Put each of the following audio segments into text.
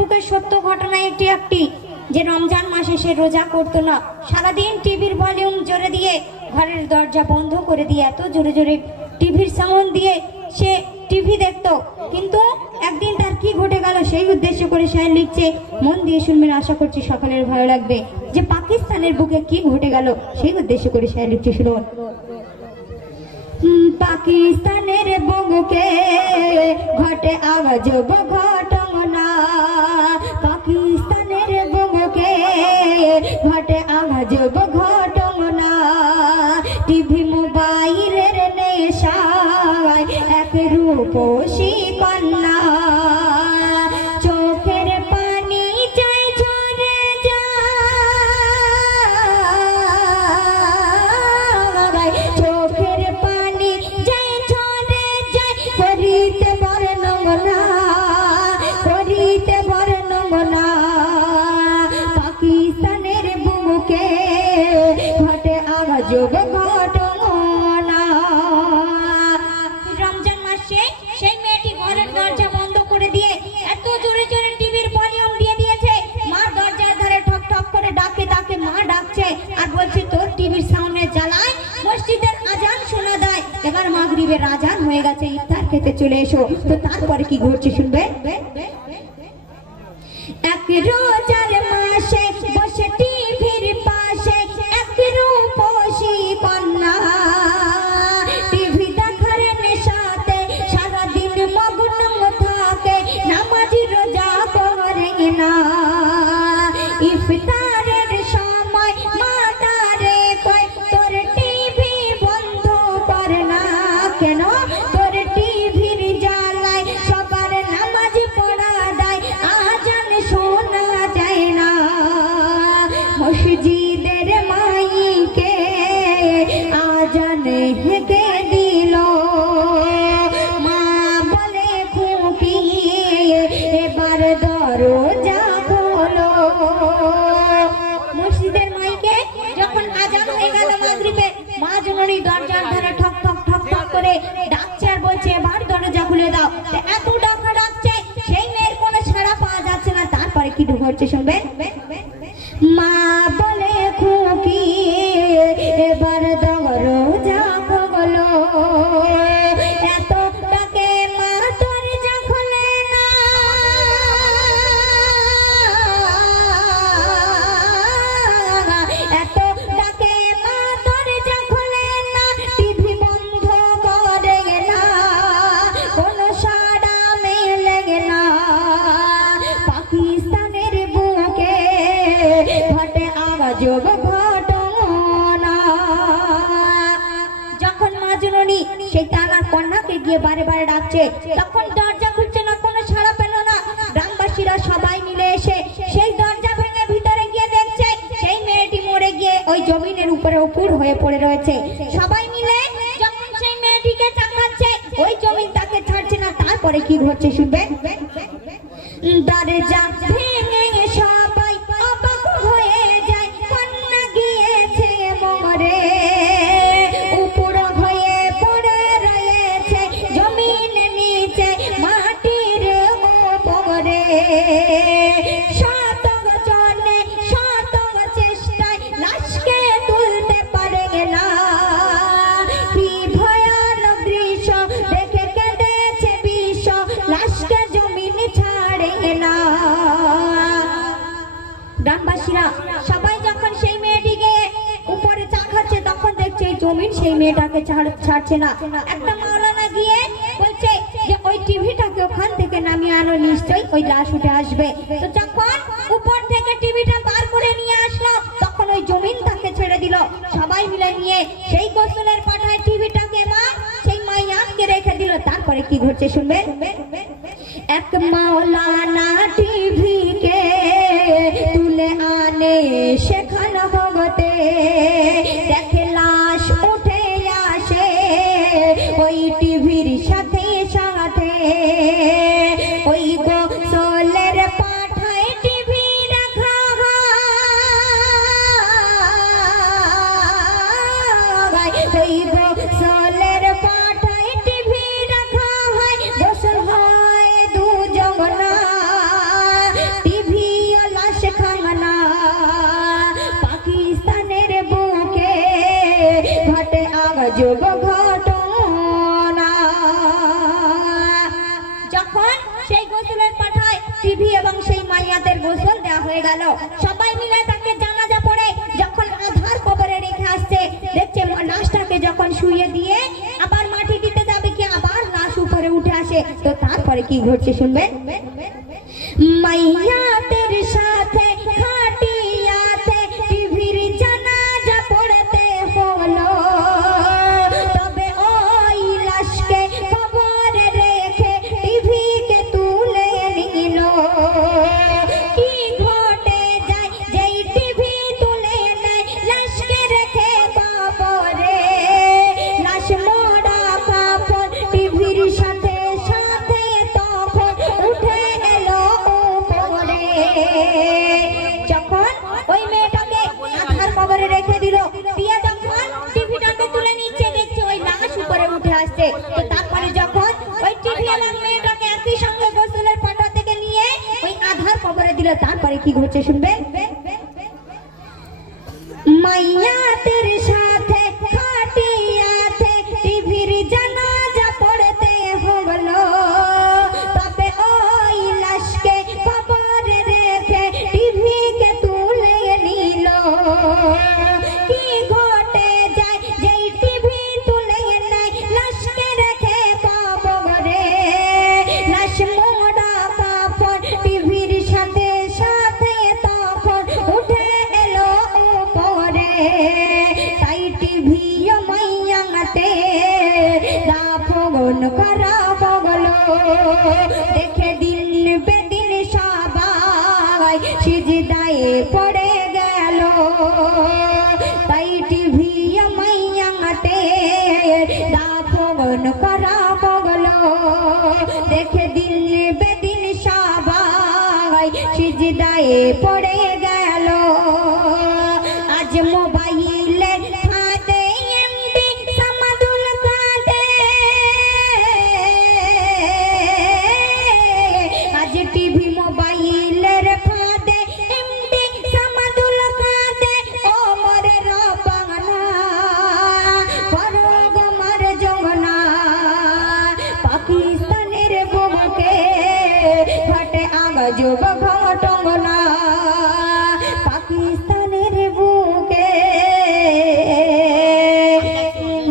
বুকে সত্য ঘটনা এটি একটি যে রমজান মাসে সে রোজা করতো না, সারাদিন টিভির ভলিউম জোরে দিয়ে ঘরের দরজা বন্ধ করে দিয়ে এত জোরে জোরে টিভির সাউন্ড দিয়ে সে টিভি দেখতো। কিন্তু একদিন তার কি ঘটে গেল সেই উদ্দেশ্য করে শায়ের লিখছে, মন দিয়ে শুনবেন, আশা করছি সকলের ভালো লাগবে। যে পাকিস্তানের বুকে কি ঘটে গেল সেই উদ্দেশ্য করে শায়ের লিখছে, শুনুন। পাকিস্তানের বুকে ঘটে আজব ঘটনা, পাকিস্তানের বুকে ঘটে আজব ঘটনা। টিভি মোবাইলের নেশায় এক রূপসী কন্যা, চোখের পানি যায় ঝরে যায়, চোখের পানি যায় ঝরে যায়, করিতে বর্ণনা, করিতে বর্ণনা। পাকিস্তানের বুকে ঘটে আজব ঘটনা। রমজান মাসে সেই মেয়েটি ঘরের দরজা বন্ধ করে দিয়ে এত জোরে জোরে টিভির ভলিউম দিয়ে দিয়েছে, মা দরজার ধারে ঠক ঠক করে ডাকে ডাকে, মা ডাকছে আর বলছে তোর টিভির সাউন্ডে জ্বালায় মসজিদের আজান শোনা দেয়, এবার মাগরিবের আজান হয়ে গেছে, ইফতার খেতে চলে এসো। তো তারপরে কি ঘটছে শুনবে। এক রোজার মাসে বসে টিভির পাশে এক রূপসী কন্যা, টিভি দেখার নেশাতে সারাদিন মগ্ন থাকে, নামাজি রোজা করে না। ইফতারের সময় মাতারে কয় তোর টিভি বন্ধ কর না, কেন তোর টিভির জ্বালায় সবার নামাজ পড়া দেয়, আজান শোনা যায় না। মসজিদের মাইকে আজান হেঁকে দিল, মা বলে খুঁটি এবার দরজা খোলো। মসজিদের মাইকে যখন আজান হয়ে গেল মাগরিবে, মা জননী দরজার ধারে ঠক ঠক ঠক ঠক করে ডাকছে আর বলছে এবার দরজা খুলে দাও। এত ডাকা ডাকছে, সেই মেয়ের কোনো সাড়া পাওয়া যাচ্ছে না। তারপরে কি ঢুকছে শুনবেন। মা বলে খুকি এবার দরজা খোলো, এত ডাকে মা দরজা খোলে না, এত ডাকে মা দরজা খোলে না, টিভি বন্ধ করে না, কোনো সাড়া মেলে না। পাকিস্তানের বুকে ঘটে আজব ঘটনা। যখন মা জননী সেই তানার কন্যাকে গিয়ে বারে বারে ডাকছে, তখন দরজা খুলছে না, কোনো সাড়া পেল না। গ্রামবাসীরা সবাই মিলে এসে সেই দরজা ভেঙে ভিতরে গিয়ে দেখছে সেই মেয়েটি মরে গিয়ে ওই জমিনের উপরে উপুর হয়ে পড়ে রয়েছে। সবাই মিলে যখন সেই মেয়েটিকে তাকাচ্ছে, ওই জমিন তাকে ছাড়ছে না। তারপরে কি ঘটছে শুনবেন। দরজা ভেঙে সবাই অবাক হয়ে যায়, কন্যা গিয়েছে মরে, উপর হয়ে পড়ে রয়েছে জমিন নিচে মাটির উপরে। শত জনে শত চেষ্টায় লাশকে তুলতে পারে না, কি ভয়ানক দৃশ্য দেখে কেঁদেছে বিশ্ব, লাশকে জমিন ছাড়ে না। গ্রামবাসীরা সবাই যখন সেই মেয়েটিকে উপরে চাকাচ্ছে, তখন দেখছে এই জমিন সেই মেয়েটাকে ছাড়ছে না। একটা মাওলানা গিয়ে বলছে যে ওই টিভিটাকে ওখান থেকে নামিয়ে আনো, নিশ্চয়ই ওই লাশ উঠে আসবে। তো যখন উপর থেকে টিভিটা বার করে নিয়ে আসলো, তখন ওই জমিন তাকে ছেড়ে দিল। সবাই মিলে নিয়ে সেই গোসলের পাঠায় টিভিটাকে মা সেই মাইয়াকে রেখে দিল। তারপরে কি ঘটছে শুনবেন। এক মাওলানা টিভিকে তুলে আনে সেখানে ভগতে, দেখে লাশ উঠে আসে ওই টিভির সাথে সাথে, ওই গোসলের পাঠায় টিভি রাখা হয়, ওই গোসলের পাঠায় টিভি রাখা হয়, গোসল হয় দুজন না। টিভি এবং সেই মাইয়াদের গোসল দেওয়া হয়ে গেল। সবাই মিলে তাকে জানাজা পড়ে যখন আধার কবরে রেখে আসছে, দেখছে লাশটাকে যখন শুয়ে দিয়ে আবার মাটি দিতে যাবে কি আবার লাশ উপরে উঠে আসে। তো তারপরে কি ঘটছে শুনবেন। মাইয়াদের সাথে খাটিয়াতে টিভির জানাজা পড়তে হলো, তবে ওই লাশকে কবরে রেখে টিভিকে তুলে নিল। কি ঘটে যায় যেই টিভি তুলে নেয় লাশকে রেখে কবরে, লাশ মোড়া কাপড় টিভির সাথে সাথে তখন উঠে এলো উপরে। যখন ওই মেয়েটাকে আধার কবরে রেখে দিল, দিয়ে যখন টিভিটাকে তুলে নিচ্ছে দেখছে ওই লাশ উপরে উঠে আসছে। তো তারপরে যখন ওই টিভি এবং মেয়েটাকে একই সঙ্গে গোসলের পাটা থেকে নিয়ে ওই আধার কবরে দিল, তারপরে কি ঘটছে শুনবেন। মাইয়াদের সাথে খাটিয়াতে টিভির জানাজা পড়তে হলো, তবে ওই লাশকে কবরে রেখে টিভিকে তুলে নিল। কি ঘটে যায় যেই টিভি তুলে নেয় লাশকে রেখে কবরে, লাশ মোড়া কাপড় টিভির সাথে সাথে তখন উঠে এলো উপরে। তাই টিভি মাইয়াতে দাফন করা বগলো, দেখে দিন বেদিন সবাই সিজদায় পড়ে গেল। তাই টিভি মাইয়াতে দাফন করা বগলো, দেখে দিন বেদিন সবাই সিজদায় পড়ে গেল। আজ মোবাইলে ফাঁদে এমডি সামাদুল কাঁদে, আজ টিভি মোবাইলের ফাঁদে এমডি সামাদুল কাঁদে। ও মরে রবানা পরগমার জগনা, পাকিস্তানের বুকে ঘটে আজব ঘটনা, পাকিস্তানের বুকে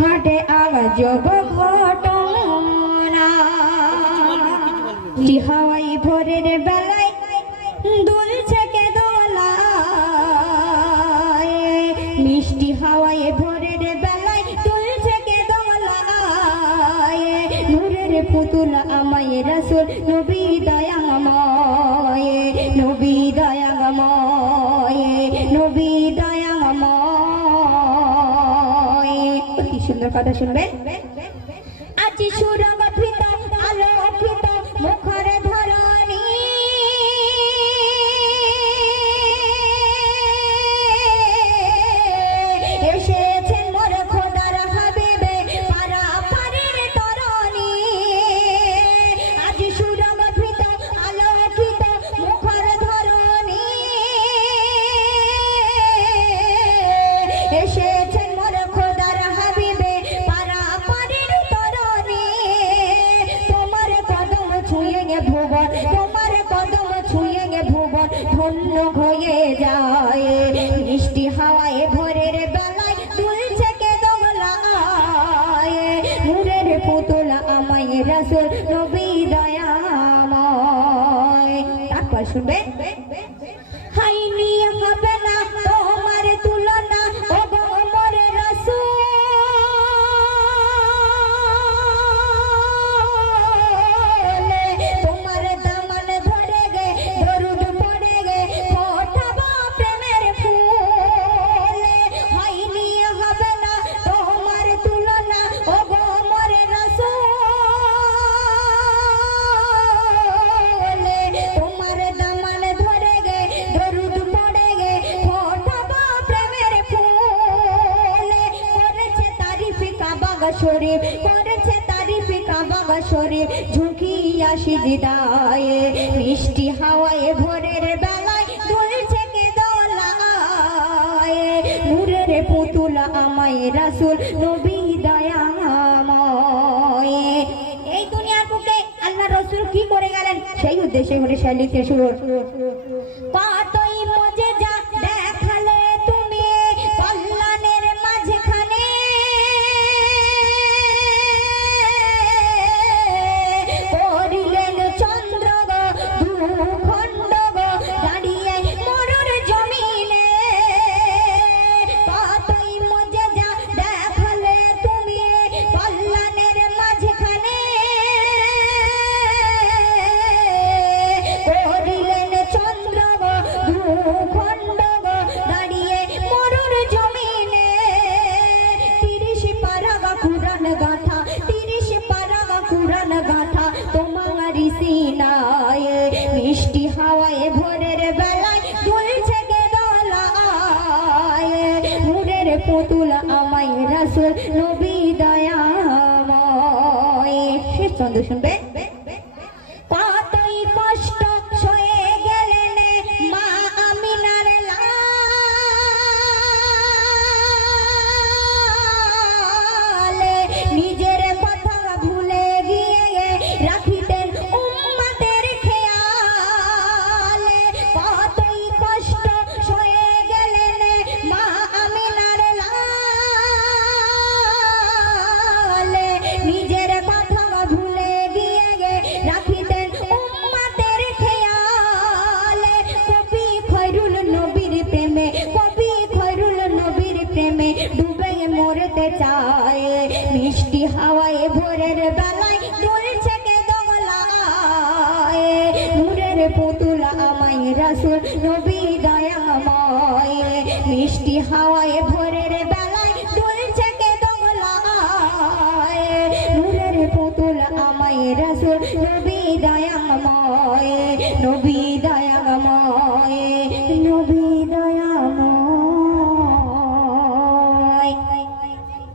ঘটে আজব ঘটনা। হাওয়াই ভোরের বেলায় দুলছে কে দোলায়, মিষ্টি হাওয়াই ভোরের বেলায় দুলছে কে দোলায়। নূরের পুতুল আমায় রাসূল নবী দয়াময়, নবী দয়াময়, নবী দয়াময়। অতি সুন্দর কথা শুনবেন। আজ সুরগঠিত আলোকিত মুখর ধরণী, এসেছেন মোর খোদার হাবিবে পারাপারের তরণী। আজ সুরগঠিত আলোকিত মুখর ধরণী, এসেছেন মোর খোদার হাবিবে পারাপারের তরণী। তোমার কদম ছুঁয়ে গে ভুবন, তোমার কদম ছুঁয়ে গে ভুবন ধন্য হয়ে যায়। মিষ্টি হাওয়ায় ভোরের বেলায় দুলছে কে দোলায়, নূরের পুতুল আমায় রাসূল নবী দয়াময়। তারপর শুনবেন। হাইনি হবে না তোমার তুলনা ও গো মোর রাসূল, তোমার দামান ধরে গে দরুদ পড়ে গে ফোটাবো প্রেমের ফুল। হাইনি হবে না তোমার তুলনা ও গো মোর রাসূল, তোমার দামান ধরে গে দরুদ পড়ে গে ফোটাবো প্রেমের ফুল। করেছে তারিফ কাবা শরীফ, করেছে তারিফ কাবা শরীফ ঝুঁকিয়া সিজদায়। মিষ্টি হাওয়ায় ভোরের বেলায় দুলছে কে দোলায়, নূরের পুতুল আমায় রাসূল নবী দয়াময়। এই দুনিয়ার বুকে আল্লাহ রাসূল কি করে গেলেন সেই উদ্দেশ্যে করে সে লিখতে শুরু কতই মজে যা দেখালে তুমি কল্যাণের মাঝখানে করিলেন চন্দ্র গো দুখণ্ড গো দাঁড়িয়ে মরুর জমিনে কতই মজে যা দেখালে তুমি কল্যাণের মাঝখানে করিলেন চন্দ্র গো দুখণ্ড গো দাঁড়িয়ে মরুর জমিনে 30 পারা কুরআন গাথা 30 পারা কুরআন গাথা তোমার সিনায় মিষ্টি হাওয়ায় ভোরের বেলায় দুলছে গে দোলায় নূরের পুতুল আমায় রাসূল নবী দয়াময়। শেষ ছন্দ শুনবে কতই কষ্ট সয়ে গেলেন মা আমিনার লালে নিজের কথা ভুলে গিয়ে রাখিতেন উম্মতের খেয়ালে কতই কষ্ট সয়ে গেলেন মা আমিনার লালে নিজের কথা ভুলে গিয়ে রাখিতেন উম্মতের খেয়ালে কবি খয়রুল নবীর প্রেমে কবি খয়রুল নবীর প্রেমে ডুবে মরতে চায় মিষ্টি হাওয়ায় ভোরের বেলায় দুলছে গে দোলায় নূরের পুতুল আমায় রাসূল নবী দয়াময় মিষ্টি হাওয়ায় ভোরের বেলায় দুলছে গে দোলায় নূরের পুতুল আমায় রাসূল নবী দয়াময় নবী